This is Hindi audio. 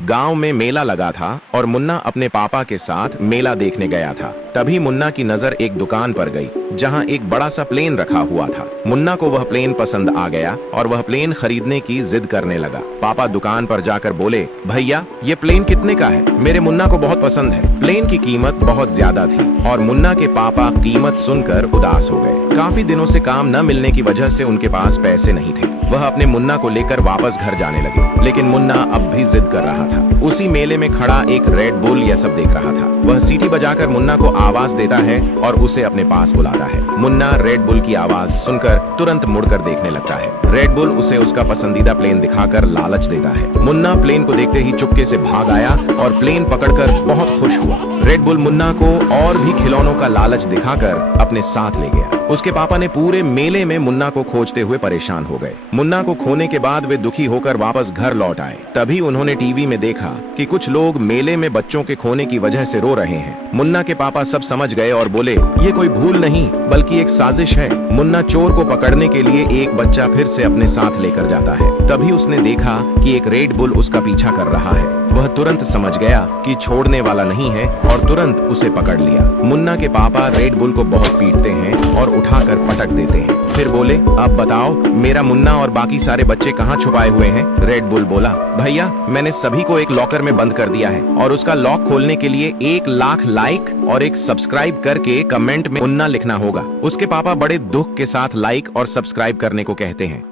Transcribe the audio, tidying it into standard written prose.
गांव में मेला लगा था और मुन्ना अपने पापा के साथ मेला देखने गया था। तभी मुन्ना की नजर एक दुकान पर गई जहां एक बड़ा सा प्लेन रखा हुआ था। मुन्ना को वह प्लेन पसंद आ गया और वह प्लेन खरीदने की जिद करने लगा। पापा दुकान पर जाकर बोले, भैया ये प्लेन कितने का है? मेरे मुन्ना को बहुत पसंद है। प्लेन की कीमत बहुत ज्यादा थी और मुन्ना के पापा कीमत सुनकर उदास हो गए। काफी दिनों से काम न मिलने की वजह से उनके पास पैसे नहीं थे। वह अपने मुन्ना को लेकर वापस घर जाने लगे, लेकिन मुन्ना अब भी जिद कर रहा था। उसी मेले में खड़ा एक रेड बुल यह सब देख रहा था। वह सीटी बजाकर मुन्ना को आवाज देता है और उसे अपने पास बुलाता है। मुन्ना रेड बुल की आवाज सुनकर तुरंत मुड़कर देखने लगता है। रेड बुल उसे उसका पसंदीदा प्लेन दिखाकर लालच देता है। मुन्ना प्लेन को देखते ही चुपके से भाग आया और प्लेन पकड़कर बहुत खुश हुआ। रेड बुल मुन्ना को और भी खिलौनों का लालच दिखाकर अपने साथ ले गया। उसके पापा ने पूरे मेले में मुन्ना को खोजते हुए परेशान हो गए। मुन्ना को खोने के बाद वे दुखी होकर वापस घर लौट आए। तभी उन्होंने टीवी में देखा कि कुछ लोग मेले में बच्चों के खोने की वजह से रो रहे हैं। मुन्ना के पापा सब समझ गए और बोले, ये कोई भूल नहीं बल्कि एक साजिश है। मुन्ना चोर को पकड़ने के लिए एक बच्चा फिर से अपने साथ लेकर जाता है। तभी उसने देखा कि एक रेड बुल उसका पीछा कर रहा है। वह तुरंत समझ गया कि छोड़ने वाला नहीं है और तुरंत उसे पकड़ लिया। मुन्ना के पापा रेड बुल को बहुत पीटते हैं और उठाकर पटक देते हैं। फिर बोले, अब बताओ मेरा मुन्ना और बाकी सारे बच्चे कहाँ छुपाए हुए हैं? रेड बुल बोला, भैया मैंने सभी को एक लॉकर में बंद कर दिया है और उसका लॉक खोलने के लिए 1,00,000 लाइक और एक सब्सक्राइब करके कमेंट में मुन्ना लिखना होगा। उसके पापा बड़े दुख के साथ लाइक और सब्सक्राइब करने को कहते हैं।